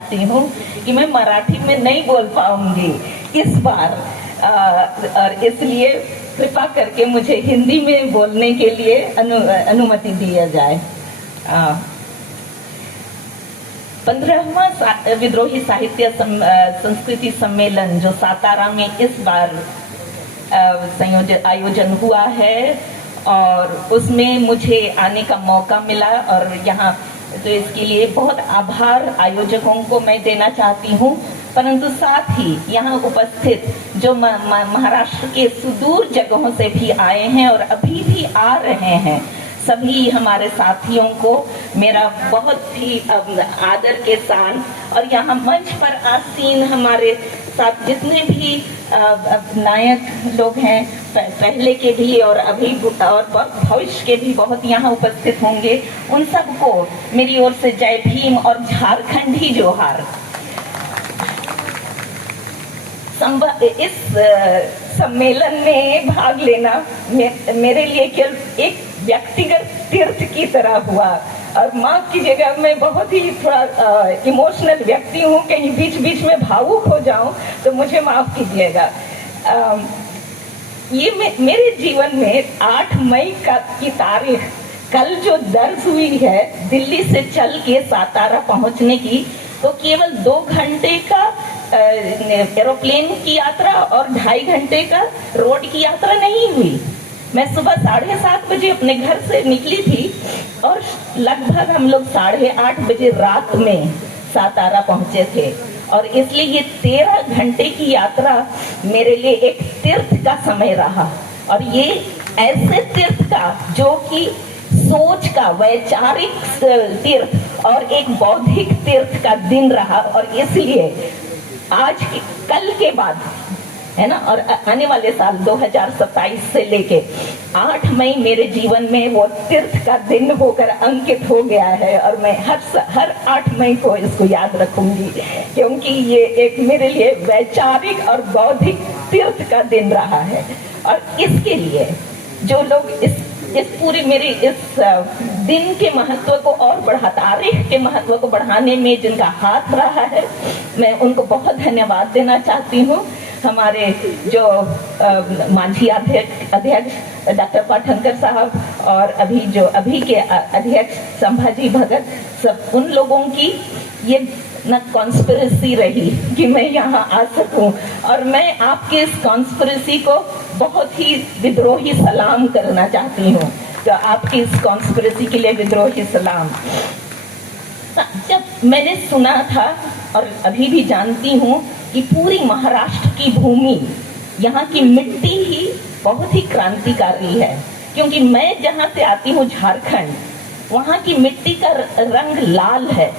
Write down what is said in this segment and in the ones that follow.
हूँ कि मैं मराठी में नहीं बोल पाऊंगी इस बार, और इसलिए कृपा करके मुझे हिंदी में बोलने के लिए अनुमति दिया जाए। 15वां विद्रोही साहित्य संस्कृति सम्मेलन जो सातारा में इस बार आयोजन हुआ है और उसमें मुझे आने का मौका मिला, और यहाँ तो इसके लिए बहुत आभार आयोजकों को मैं देना चाहती हूँ, परंतु साथ ही यहाँ उपस्थित जो महाराष्ट्र के सुदूर जगहों से भी आए हैं और अभी भी आ रहे हैं, सभी हमारे साथियों को मेरा बहुत ही आदर के साथ, और यहाँ मंच पर आसीन हमारे साथ जितने भी नायक लोग हैं, पहले के भी और अभी और भविष्य के भी बहुत यहाँ उपस्थित होंगे, उन सबको मेरी ओर से जय भीम और झारखंडी जोहार। इस सम्मेलन में भाग लेना मेरे लिए केवल एक व्यक्तिगत तीर्थ की तरह हुआ, और माफ कीजिएगा मैं बहुत ही थोड़ा इमोशनल व्यक्ति हूँ, कहीं बीच बीच में भावुक हो जाऊं तो मुझे माफ कीजिएगा। ये मेरे जीवन में 8 मई की तारीख कल जो दर्ज हुई है दिल्ली से चल के सातारा पहुंचने की, तो केवल 2 घंटे का एरोप्लेन की यात्रा और 2.5 घंटे का रोड की यात्रा नहीं हुई। मैं सुबह 7:30 बजे अपने घर से निकली थी और लगभग हम लोग 8:30 बजे रात में सातारा पहुंचे थे, और इसलिए ये 13 घंटे की यात्रा मेरे लिए एक तीर्थ का समय रहा, और ये ऐसे तीर्थ का जो कि सोच का वैचारिक तीर्थ और एक बौद्धिक तीर्थ का दिन रहा, और इसलिए आज कल के बाद है ना, और आने वाले साल 2027 से लेके 8 मई मेरे जीवन में वो तीर्थ का दिन होकर अंकित हो गया है, और मैं हर 8 मई को इसको याद रखूंगी, क्योंकि ये एक मेरे लिए वैचारिक और बौद्धिक तीर्थ का दिन रहा है। और इसके लिए जो लोग इस पूरी मेरी इस दिन के महत्व को और तारीख के महत्व को बढ़ाने में जिनका हाथ रहा है, मैं उनको बहुत धन्यवाद देना चाहती हूँ। हमारे जो मांझी अध्यक्ष डॉक्टर पाठनकर साहब, और अभी के अध्यक्ष संभाजी भगत, सब उन लोगों की ये न कॉन्स्पिरेसी रही कि मैं यहाँ आ सकूं, और मैं आपके इस कॉन्स्पिरेसी को बहुत ही विद्रोही सलाम करना चाहती हूँ। तो आपकी इस कॉन्स्पिरेसी के लिए विद्रोही सलाम। जब मैंने सुना था और अभी भी जानती हूँ कि पूरी महाराष्ट्र की भूमि, यहाँ की मिट्टी ही बहुत ही क्रांतिकारी है, क्योंकि मैं जहाँ से आती हूँ झारखंड, वहाँ की मिट्टी का रंग लाल है,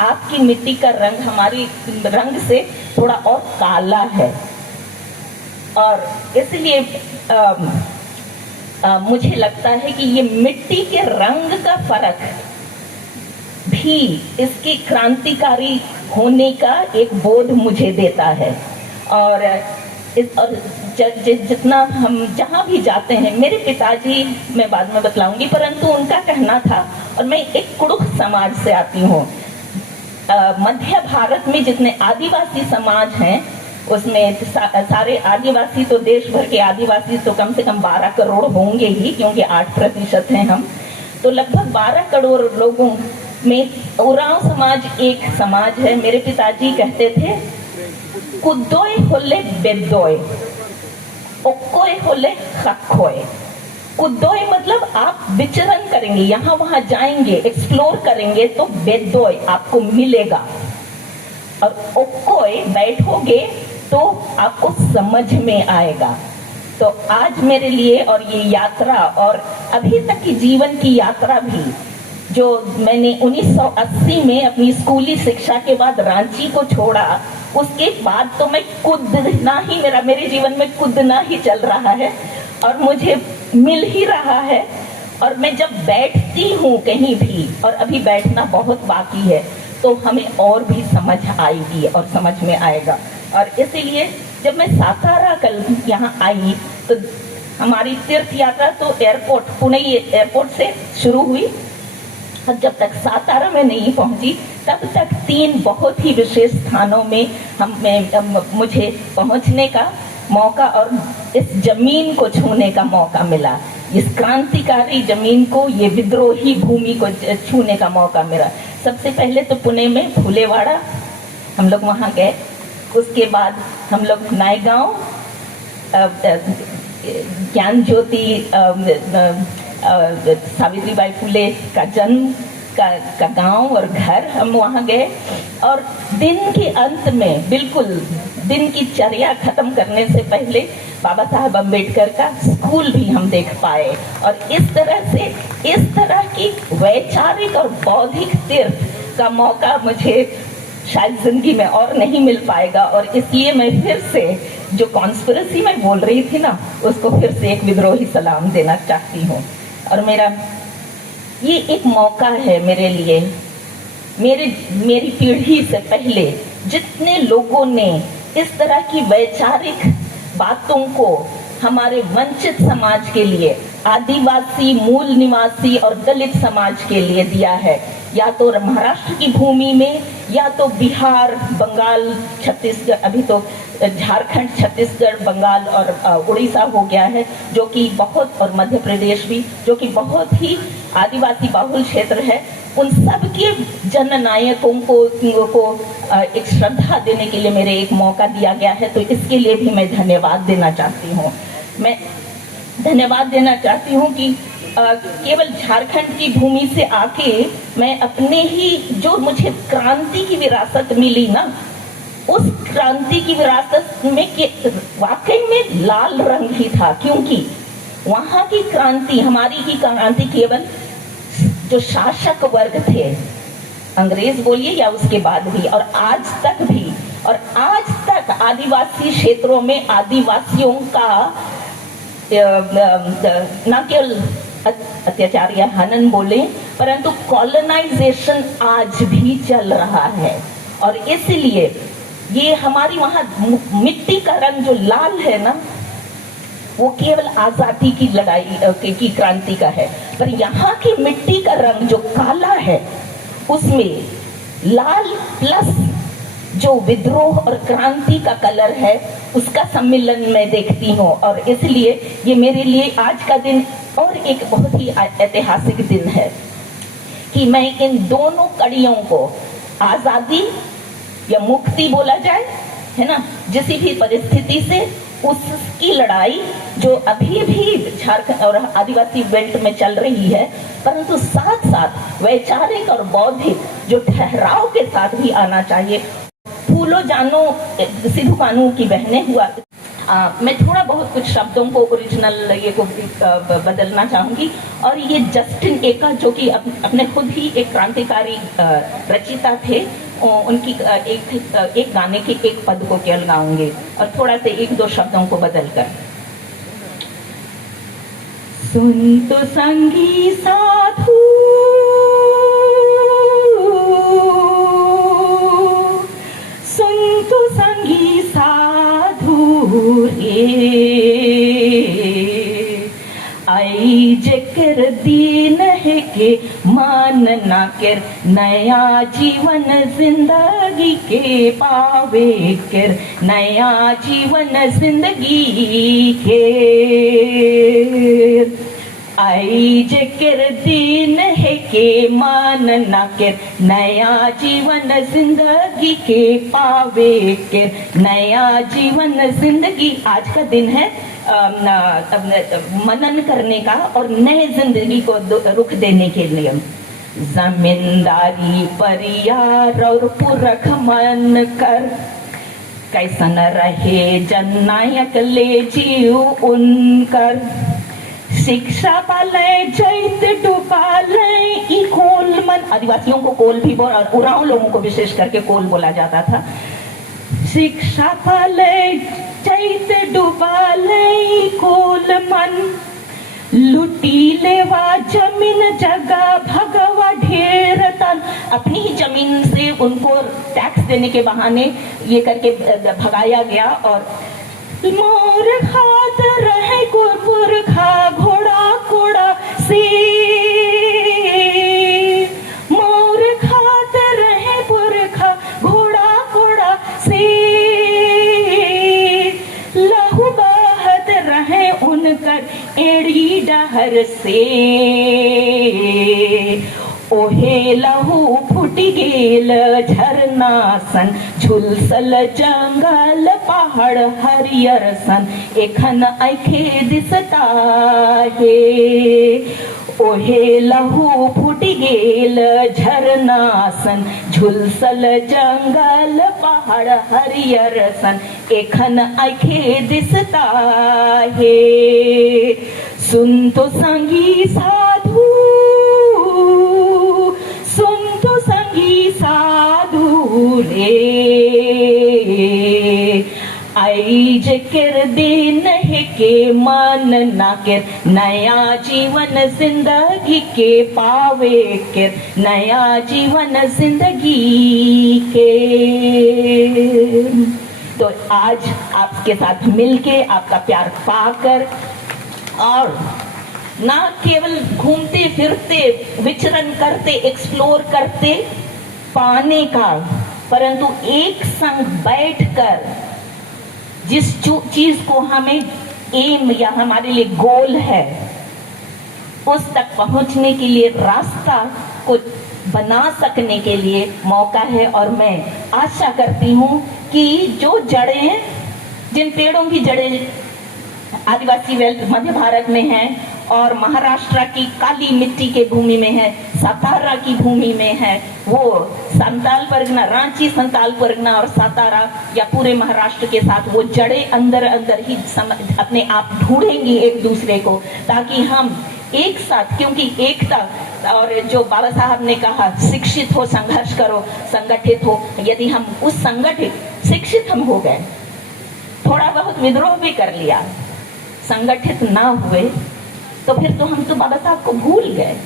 आपकी मिट्टी का रंग हमारी रंग से थोड़ा और काला है, और इसलिए मुझे लगता है कि ये मिट्टी के रंग का फर्क भी इसकी क्रांतिकारी होने का एक बोध मुझे देता है। और जितना हम जहाँ भी जाते हैं, मेरे पिताजी मैं बाद में बतलाऊंगी, परंतु उनका कहना था, और मैं एक कुड़ुख समाज से आती हूँ, मध्य भारत में जितने आदिवासी समाज हैं उसमें सारे आदिवासी, तो देश भर के आदिवासी तो कम से कम 12 करोड़ होंगे ही, क्योंकि 8% हैं हम, तो लगभग 12 करोड़ लोगों में उरांव समाज एक समाज है। मेरे पिताजी कहते थे, कुद्दोय होले बेद्दोय, ओक्कोय होले खक्कोय। कुद्दोय मतलब आप विचरण करेंगे, यहाँ वहां जाएंगे, एक्सप्लोर करेंगे, तो बेद्दोय आपको मिलेगा, और ओक्कोय बैठोगे तो आपको समझ में आएगा। तो आज मेरे लिए और ये यात्रा और अभी तक की जीवन की यात्रा भी, जो मैंने 1980 में अपनी स्कूली शिक्षा के बाद रांची को छोड़ा, उसके बाद तो मैं कूदना ही मेरे जीवन में कूदना ही चल रहा है, और मुझे मिल ही रहा है। और मैं जब बैठती हूँ कहीं भी, और अभी बैठना बहुत बाकी है, तो हमें और भी समझ आएगी और समझ में आएगा। और इसीलिए जब मैं सातारा कल यहाँ आई, तो हमारी तीर्थ यात्रा तो पुणे एयरपोर्ट से शुरू हुई, जब तक सातारा में नहीं पहुंची तब तक 3 बहुत ही विशेष स्थानों में मुझे पहुंचने का मौका और इस जमीन को छूने का मौका मिला। इस क्रांतिकारी जमीन को, ये विद्रोही भूमि को छूने का मौका मिला। सबसे पहले तो पुणे में फूलेवाड़ा हम लोग वहाँ गए। उसके बाद हम लोग नायगांव, ज्ञान ज्योति सावित्रीबाई फुले का जन्म का गांव और घर, हम वहाँ गए। और दिन के अंत में, बिल्कुल दिन की चर्या खत्म करने से पहले, बाबा साहब अम्बेडकर का स्कूल भी हम देख पाए। और इस तरह की वैचारिक और बौद्धिक तीर्थ का मौका मुझे शायद जिंदगी में और नहीं मिल पाएगा। और इसलिए मैं फिर से जो कॉन्स्पिरेसी में बोल रही थी ना, उसको फिर से एक विद्रोही सलाम देना चाहती हूँ। और मेरा ये एक मौका है मेरे लिए, मेरी पीढ़ी से पहले जितने लोगों ने इस तरह की वैचारिक बातों को हमारे वंचित समाज के लिए, आदिवासी, मूल निवासी और दलित समाज के लिए दिया है, या तो महाराष्ट्र की भूमि में, या तो बिहार, बंगाल, छत्तीसगढ़, अभी तो झारखंड, छत्तीसगढ़, बंगाल और उड़ीसा हो गया है, जो कि बहुत, और मध्य प्रदेश भी, जो कि बहुत ही आदिवासी बहुल क्षेत्र है। उन सब के जननायकों को एक श्रद्धा देने के लिए मेरे एक मौका दिया गया है। तो इसके लिए भी मैं धन्यवाद देना चाहती हूँ। मैं धन्यवाद देना चाहती हूँ कि केवल झारखंड की भूमि से आके मैं अपने ही, जो मुझे क्रांति की विरासत मिली ना, उस क्रांति की विरासत में वाकई में लाल रंग ही था। क्योंकि वहाँ की क्रांति, हमारी की क्रांति केवल जो शासक वर्ग थे, अंग्रेज बोलिए या उसके बाद भी, और आज तक आदिवासी क्षेत्रों में आदिवासियों का न केवल अत्याचार या हनन बोले, परंतु कॉलोनाइजेशन आज भी चल रहा है। और इसलिए ये हमारी वहाँ मिट्टी का रंग जो लाल है ना, वो केवल आजादी की लड़ाई की क्रांति का है। पर यहाँ की मिट्टी का रंग जो काला है, उसमें लाल प्लस जो विद्रोह और क्रांति का कलर है, उसका सम्मिलन मैं देखती हूँ। और इसलिए ये मेरे लिए आज का दिन और एक बहुत ही ऐतिहासिक दिन है कि मैं इन दोनों कड़ियों को, आजादी या मुक्ति बोला जाए, है ना, जिस भी परिस्थिति से, उसकी लड़ाई जो अभी भी झारखंड और आदिवासी बेल्ट में चल रही है, परंतु साथ साथ वैचारिक और बौद्धिक जो ठहराव के साथ भी आना चाहिए। फूलो जानो सिद्धू कानू की बहनें हुआ। मैं थोड़ा बहुत कुछ शब्दों को ओरिजिनल ये को बदलना चाहूँगी। और ये जस्टिन एका, जो कि अपने खुद ही एक क्रांतिकारी रचिता थे, उनकी एक गाने के एक पद को केवल गाऊंगे और थोड़ा से 1-2 शब्दों को बदलकर। सुन तो संगी साधु, सुन तो संगी साधु रे, आई जेकर दीन है के मान ना कर, नया जीवन जिंदगी के पावे कर, नया जीवन जिंदगी के। आई जेकर दीन है के मान ना कर, नया जीवन जिंदगी के पावे कर, नया जीवन जिंदगी। आज का दिन है मनन करने का और नए जिंदगी को रुख देने के लिए। जमींदारी परियार और पुरख मन कर, कैसन रहे जननायक ले जीव उनकर, शिक्षा पाले जैत डुबाले ई कोल मन। आदिवासियों को कोल भी बोल, और उरांव लोगों को विशेष करके कोल बोला जाता था। शिक्षा पाले जैत डुबाले कोल मन, लुटी लेवा जमीन जगह भगवा ढेर तन। अपनी ही जमीन से उनको टैक्स देने के बहाने ये करके भगाया गया। और मोर खात रहे पुरखा घोड़ा घोड़ा से, डहर से ओहे लहू फुटी गेल झरना सन झुलसल जंगल पहाड़ हरियर सन एखन आँखे दिसता हे ओहे लहू फुटी गेल झरना सन झुलसल जंगल पहाड़ हरियर सन एखन आँखे दिसता हे सुन तो संगी साधु रे आइज कर दिन है के मन ना कर नया जीवन जिंदगी के पावे कर नया जीवन जिंदगी के। तो आज आपके साथ मिलके आपका प्यार पाकर और ना केवल घूमते फिरते विचरण करते एक्सप्लोर करते पाने का, परंतु एक संग बैठकर जिस चीज को हमें एम या हमारे लिए गोल है उस तक पहुंचने के लिए रास्ता को बना सकने के लिए मौका है। और मैं आशा करती हूँ कि जो जड़ें जिन पेड़ों की जड़ें आदिवासी बेल्ट मध्य भारत में है और महाराष्ट्र की काली मिट्टी के भूमि में है, सातारा की भूमि में है, वो संताल परगना, रांची संताल परगना और सातारा या पूरे महाराष्ट्र के साथ वो जड़ें अंदर अंदर ही अपने आप ढूंढेंगी एक दूसरे को, ताकि हम एक साथ, क्योंकि एकता और जो बाबा साहब ने कहा शिक्षित हो, संघर्ष करो, संगठित हो, यदि हम उस संगठित शिक्षित हम हो गए, थोड़ा बहुत विद्रोह भी कर लिया, संगठित ना हुए तो फिर तो हम तो बाबा साहब को भूल गए।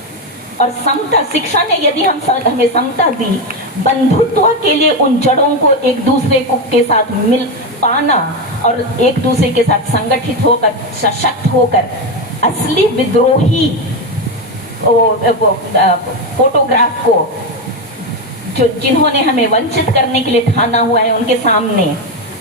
और समता, शिक्षा ने यदि हमें समता दी, बंधुत्व के लिए उन जड़ों को एक दूसरे को के साथ मिल पाना और एक दूसरे के साथ संगठित होकर सशक्त होकर असली विद्रोही फोटोग्राफ को जो जिन्होंने हमें वंचित करने के लिए ठाना हुआ है उनके सामने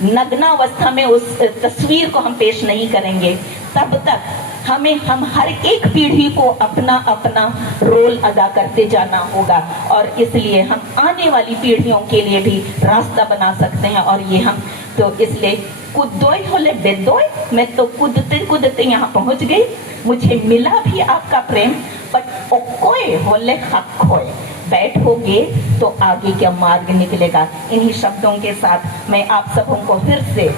नग्नावस्था में उस तस्वीर को हम पेश नहीं करेंगे, तब तक हम हर एक पीढ़ी को अपना अपना रोल अदा करते जाना होगा। और इसलिए हम आने वाली पीढ़ियों के लिए भी रास्ता बना सकते हैं। और ये हम तो इसलिए कुदोय होले बेदोय, मैं तो कूदते कूदते यहाँ पहुँच गई, मुझे मिला भी आपका प्रेम, बट ओकोय होले हकोय, बैठोगे तो आगे क्या मार्ग निकलेगा। इन्हीं शब्दों के साथ मैं आप सबों को फिर से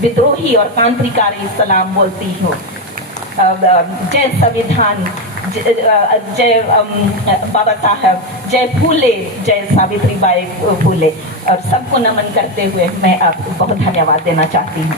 विद्रोही और क्रांतिकारी सलाम बोलती हूँ। जय संविधान, जय बाबा साहब, जय फूले, जय सावित्रीबाई फूले, और सबको नमन करते हुए मैं आपको बहुत धन्यवाद देना चाहती हूँ।